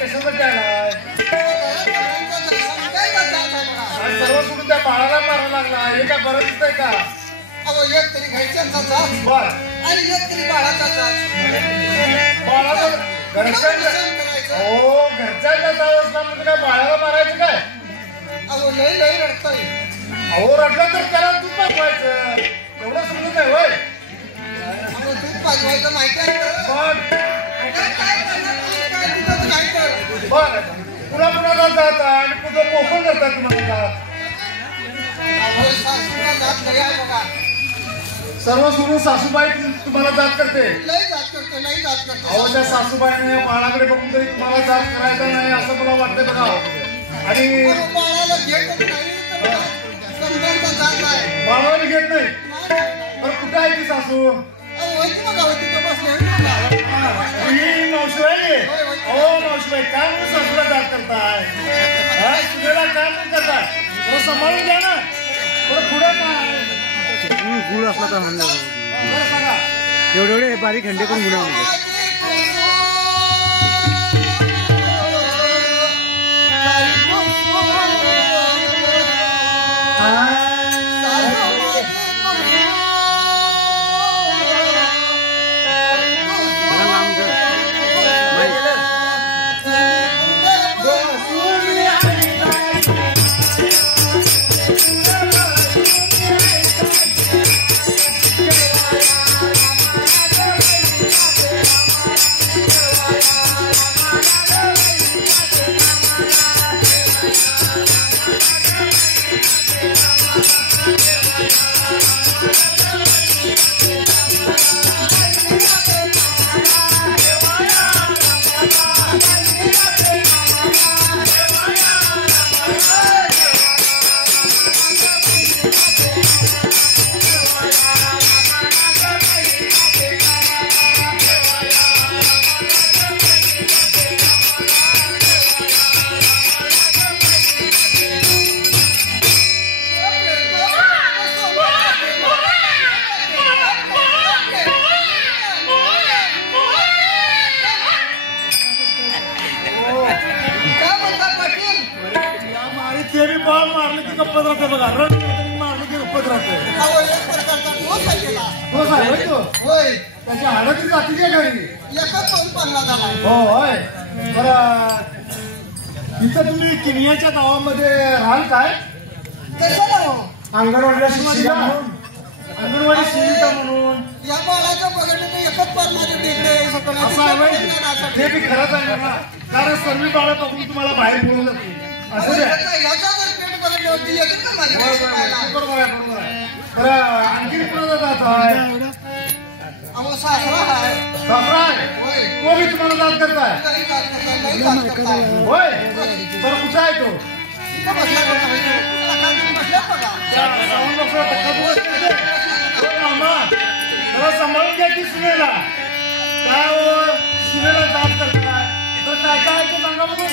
कशासाठी आलाय? सर्व सोडून त्या बाळाला मारायला लागला, हे काय बरं दिसतंय का? अहो एक तरी घरच्यांचा जात बर आणि एक तरी बाळाचा जात. बाळाला घरच्यांचा हो घरच्यांचा जात असला म्हणजे काय बाळाला मारायचं काय? अहो लय लय रडतोय. अहो रडलं तर त्याला दूध पाजवायचं, एवढं समजत नाही होय? अहो दूध पाजवायचं माहिती आहे बर पुन्हा पुन्हा जात आणि पुन्हा मोकळ करतात तुम्हाला. सर्व सोडून सासूबाई तुम्हाला जात करते. अहो त्या सासूबाईने बाळाकडे बघून तरी तुम्हाला जात करायचा नाही असं मला वाटतं बघा. आणि बाळाला घेत नाही तर कुठं आहे ती सासू? ही मावशीबाई. हो मावशीबाई काय म्हणून सासूला जात करताय? तुझ्याला काय म्हणून करताय? थोडं सांभाळून घ्या ना. थोडं पुढं काय गुळ असला तर म्हणलं एवढे एवढे बारीक खंडे पण गुन्हा म्हणजे त्याच्या हाडाची जातीच्या घरी एकच पाऊल पडला झाला. हो होय. बरं इथं तुम्ही किनियाच्या गावामध्ये राहाल काय? अंगणवाडीला शिक्षिका म्हणून, अंगणवाडी सेविका म्हणून. या बाळाच्या बघण्याचं एकच पार माझे टेकडे असं आहे ते बी खरंच आहे ना, कारण सर्व बाळं बघून तुम्हाला बाहेर बोलवलं जाते असं द्या. बरोबर आहे बरोबर आहे. बरं आणखी कोणाला जात आहे? सासरा आहे. सासरा आहे तो बी तुम्हाला जात करताय होय? तर कुठं आहे तो? मला सांभाळून घ्या की सुनेला काय हो सुनेला जात करताय तर काय काय ते सांगा बघू.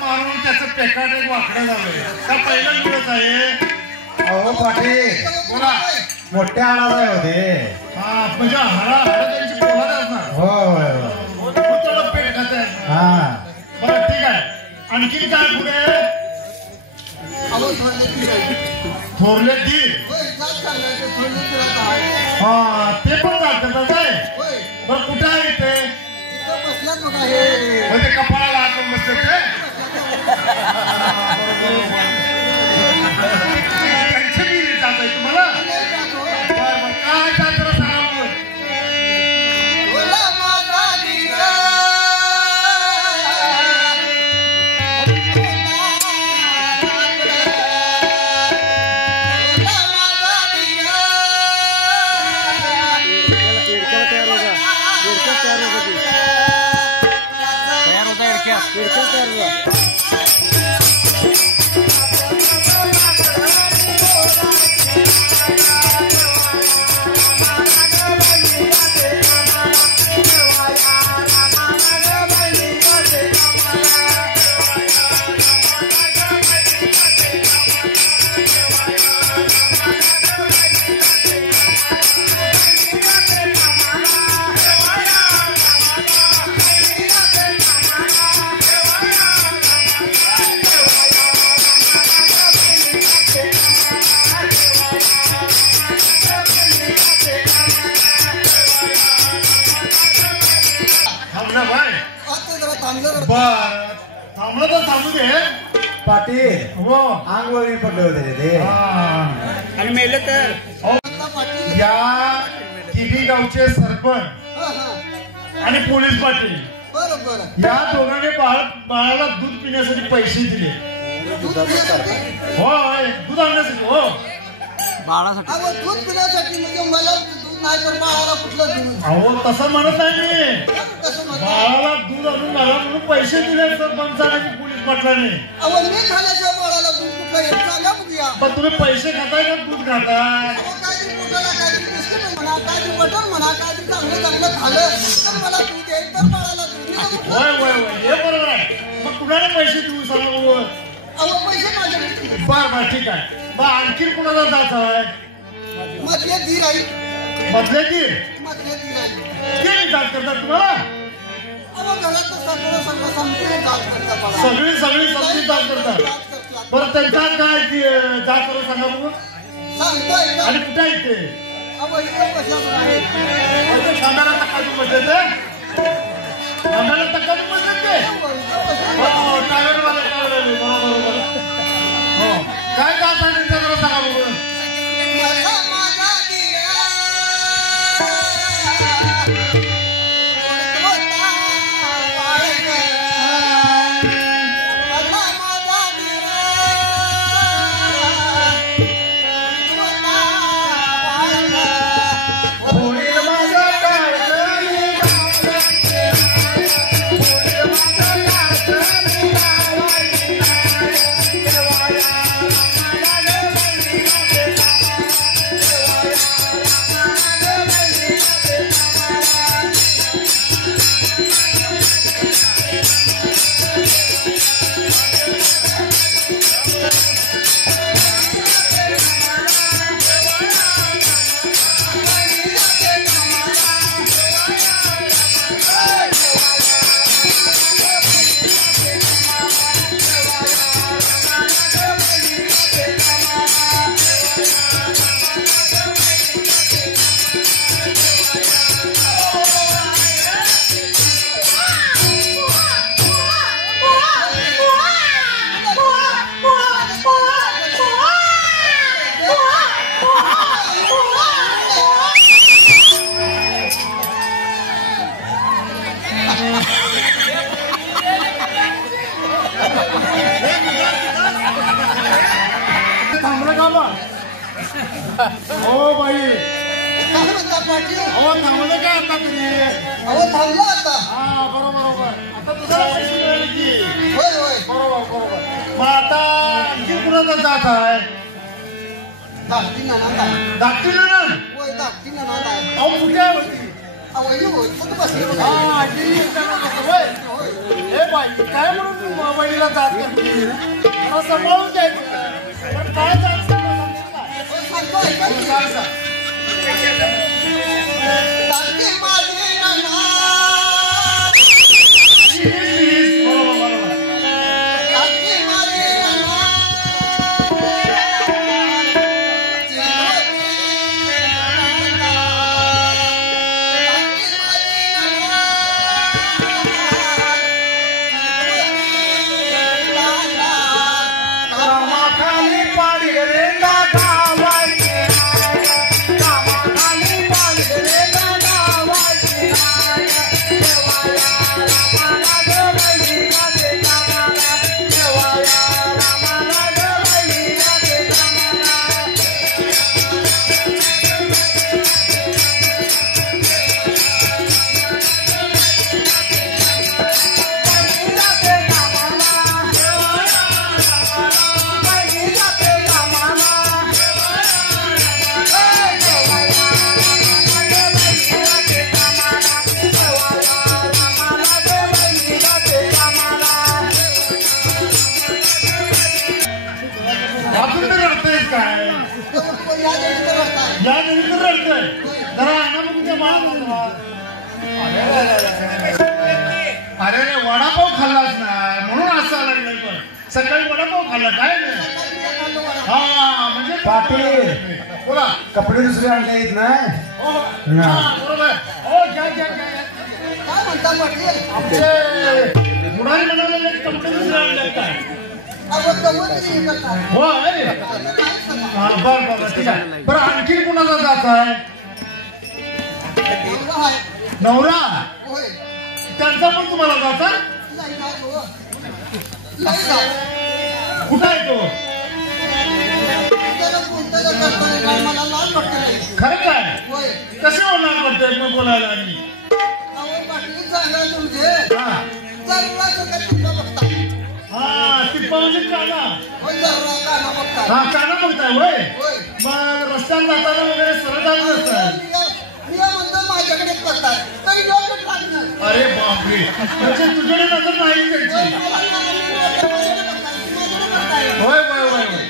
मारून त्याचं पेकाट एक वाकडं झालंय का पहिला दिवस आहे. अहो पाटील बोला मोठ्या हाडाला होते. हा म्हणजे हाडा त्यांची पोहात असणार. हो पेट खात आहे. हा बरं ठीक आहे. आणखी काय पुढे अहो थोरले ती आहे. थोरले ती होय जात सांगायचे थोरले तिला आहे. हा ते पण जात काय होय बरं कुठे आहे ते इथं बसलात बघा हे. म्हणजे कपाळाला हाकून बसते ते त्यांच्या मी जात आहे तुम्हाला नाही जात हो. बरं, काय जात जरा सांगा मग. ओला माझा दिवा. थांबला बाय आता जरा थांबलं बर थांबलं तर थांबू दे पाटील हो अंग वगैरे पडले होते ते हा. आणि मेलं तर पाटील. या किबी गावचे सरपंच हा हा आणि पोलीस पाटील बरं बरं. या दोघांनी बाळाला दूध पिण्यासाठी पैसे दिले दूध पिण्यासाठी. होय दूध आणण्यासाठी हो बाळासाठी अहो दूध पिण्यासाठी म्हणजे मला दूध नाही तर बाळाला कुठलं दूध. अहो तसं म्हणत नाही मी कसं म्हणतो. बाळाला दूध आणून मला म्हणून पैसे दिले सरपंचाने आणि पोलीस पाटलाने अहो मी खाण्याच्या बाळाला दूध कुठलं येत सांगा बघूया. पण तुम्ही पैसे खाताय का दूध खाताय अहो काहीतरी पोटाला काहीतरी बिस्किट म्हणा काहीतरी बटर म्हणा काहीतरी चांगलं चांगलं खाल्लं तर मला दूध येईल तर बाळाला दूध नाही. होय होय होय हे बरोबर आहे मग कुणाला पैसे देऊ सांगा बघू अहो पैसे माझ्याकडे. बर ठीक आहे मग आणखी कुणाला जायचं आहे मधले धीर आई. बदले की मधले धीर आई. ते जात करतात तुम्हाला अहो घरात तर सगळं सगळं संपूर्ण जात करतात बघा. सगळी सगळी सगळी जात करतात जात करतात. बरं त्यांच्या काय जात करून सांगा बघू सांगतोय का? आणि कुठे आहे ते अहो इकडे बसला बघा. खांद्याला टक्का बसले ते खांद्याला टक्का बसले ते हो टावेरवाले टावेरवाले बरोबर हो काय जात आहे त्यांच्या जरा सांगा बघू मला माझा दिया. कोणता बाळग. मला माझा दिया. कोणता बाळग. होईल माझा काळजाने थांबलं का मग हो बाई काय म्हणता पाटील. अहो थांबलं का आता तुम्ही अहो थांबला आता. हा बरोबर बरोबर आता तुझ्याला पैसे मिळाले की होय होय. बरोबर बरोबर मग आता आणखी कुणाचा जात आहे धाकटी नणंद आहे. धाकटी ना होय धाकटी नणंद आहे. अहो कुठे आहे होती अहो ही होय कुठं बसली बघा. हा आजी होय हे बाई काय म्हणून वहिनीला जात करते मला सांभाळून द्यायचं पण काय जात सांगतो ऐका की. सांग सांग धाकटी माझी नणंद. बरोबर बरोबर खाल्लं काय नाही सकाळी मी खाल्लं वडा. हा म्हणजे पाटील. बोला कपडे दुसरे आणले आहेत ना हो हा बरोबर हो घ्या घ्या घ्या काय म्हणता पाटील? आमचे मुलाने म्हणाले कपडे दुसरे आणले काय अहो कमवली करतात. हो आहे आता काय सांगा? हा बरं बरं ठीक आहे बरं आणखी कुणाचा जात आहे एवढं आहे. नवरा होय. त्यांचा पण तुम्हाला जाता लई जात हो. लई जात. कुठं आहे तो त्याला कोणत्याला करताना काय मला लाज वाटते नाही. खरं काय होय. कसे होणार पडते मग बोलायला आणि अहो पाटील सांगा तुमचे हा जरा सगळं तुमचा बघता. हा ती पाहुणे काना हो जरा काना बघता. हा काना बघताय होय होय. मग रस्त्यात जाताना वगैरे सरळ जात नसतात मी म्हणतो माझ्याकडे करतात तरी लोक टाकणार. अरे बापरे म्हणजे तुझ्याकडे नजर नाही त्यांची होय होय होय होय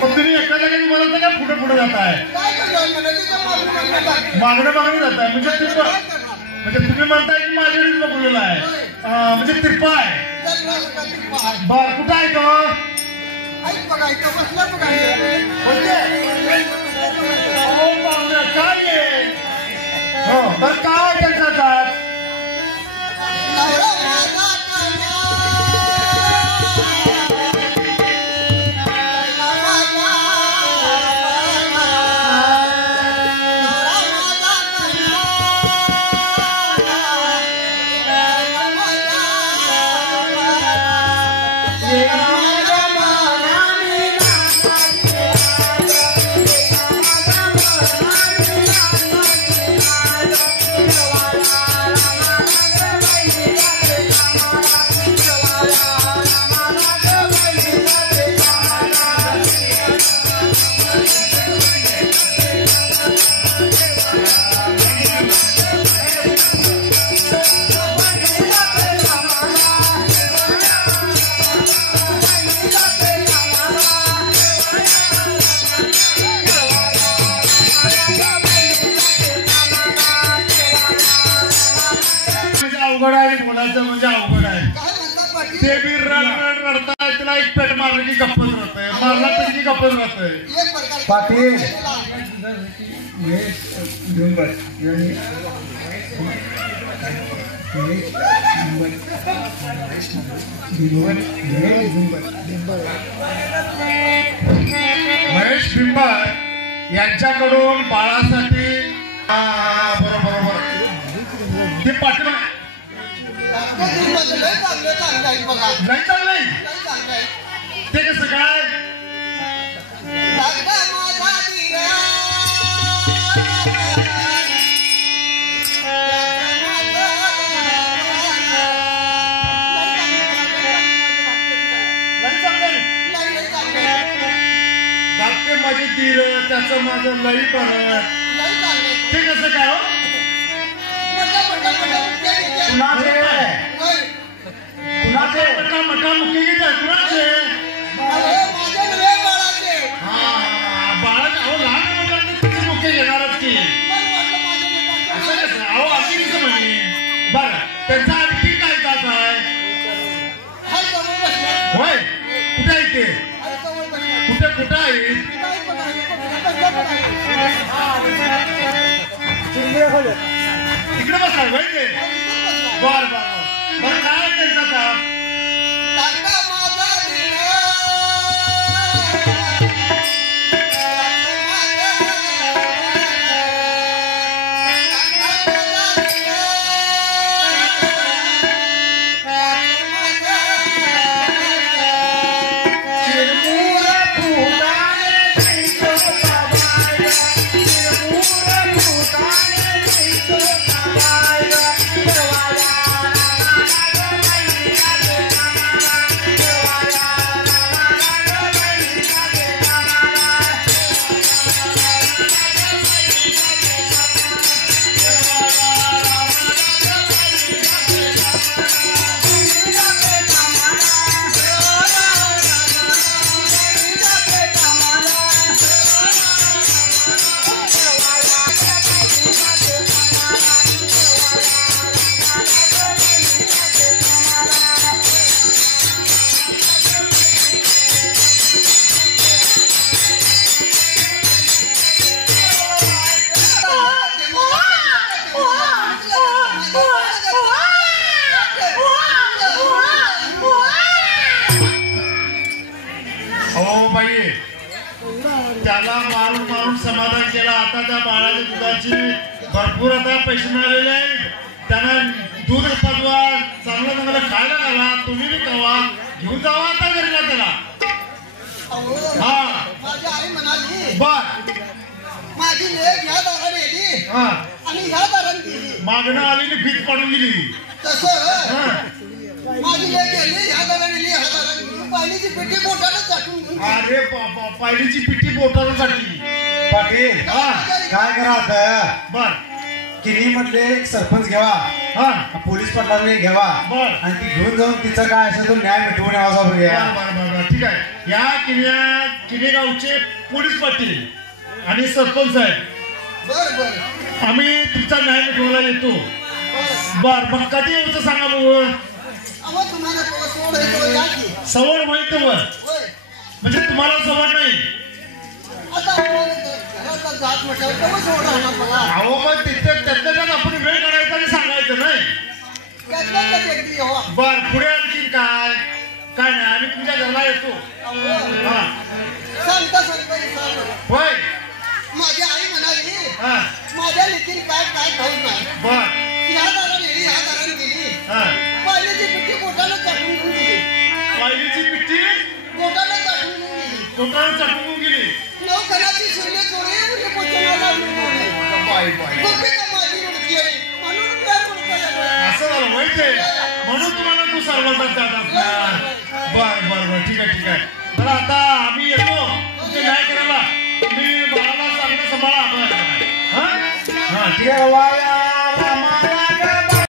मग तुम्ही एका जागी बोलत का पुढे पुढे जाताय मागणं मागणी जाताय म्हणजे तुम्ही म्हणताय की माझ्याकडेच बघलेला आहे म्हणजे तिरपा आहे बर कुठं आहे तो अहो पाहुणे काय आहे हो तर काय त्यांचा जात अवघड आहे बोलायचं म्हणजे अवघड आहे ते बी रडताय तिला एक पेट मारलं की गप्पच राहतंय मारला पेट की गप्पच राहतंय पाटील. महेश बिंबर यांच्याकडून बाळासाठी बरोबर ते पाठवा नाही चाललंय ते कसं काय नाही चाललंय धाकटे माझे तीर त्याचं माझं लई परत ते कसं काय हो कुणाचे कुणाचे मका मका मुख्य गीत आहे कुणाचे बाळाचे अहो लहान मुलांनी किती मुख्य घेणारच की असं कसं अहो अशी कसं म्हणली बरं त्यांचा आणखी काय जात आहे होय कुठे आहे ते कुठे कुठं आहे तिकडे बसा होय ते बर बर बरं काय त्यांचा काम हो बाई त्याला मारून मारून समाधान केला. आता त्या बाळाच्या दुधाची भरपूर आता पैसे मिळालेले आहेत. त्यांना दूध पाजवा, चांगलं चांगलं खायला घाला, तुम्ही बी खावा, घेऊन जावा आता घरीला त्याला. हा माझी आई म्हणाली बर माझी लेक ह्या दाराने येली हा आणि ह्या दाराने गेली. मागणं आलेली भीत पडून गेली. तसं हा माझी लेक गेली ह्या दाराने गेली ह्या दाराने गेली. पाणीची पेटी बोटाने चाटून घेऊन गेली. अरे बाबा पायरीची पिठी बोटाला साठी. पाटील हा काय करा आता बर किनी मधले एक सरपंच घ्यावा, हा पोलीस पाटलाने घ्यावा बर आणि ती घेऊन जाऊन तिचं काय असेल तो न्याय मिटवून यावा बर बर बर बर ठीक आहे. या किनेगावचे पोलीस पाटील आणि सरपंच साहेब बर बर आम्ही तुमचा न्याय मिटवायला येतो. बर मग कधी येऊचं सांगा बघू. अहो तुम्हाला तो सोड आहे तो या की. सवड माहित वर होय म्हणजे तुम्हाला सवड नाही. आता आम्हाला घराचा जात म्हटलं तर सोड राहणार मला. अहो मग तिथे त्यात आपण वेळ काढायचा आणि सांगायचं नाही. त्यातल्या त्यात एकदी यावा. बर पुढे आणखीन काय काय नाही आम्ही तुमच्या घरला येतो. अहो, हा सांगता सांगता विसरलो. होय माझी आई म्हणाली हा माझ्या लेकीन काय काय ठाऊक नाही. बर ह्या दाराने गेली ह्या दाराने गेली. हा पाण्याची पिठी बोटाने चाटून घेऊन गेली. पायरीची पिठी बोटाने चाटून घेऊन गेली. बोटाला चटकून गेली. नवकराची शून्य चोरी उडी पोचवण्याला मिळवली. बाई बाई गोपी का माझी मुलगी आहे म्हणून त्या मुलगाला असं झालं माहितीये म्हणून तुम्हाला तू सर्वसात जात असणार. बर बर बर ठीक आहे ठीक आहे. तर आता आम्ही येतो तुमचे न्याय करायला. तुम्ही बाळाला चांगलं सांभाळा. हा केव्हा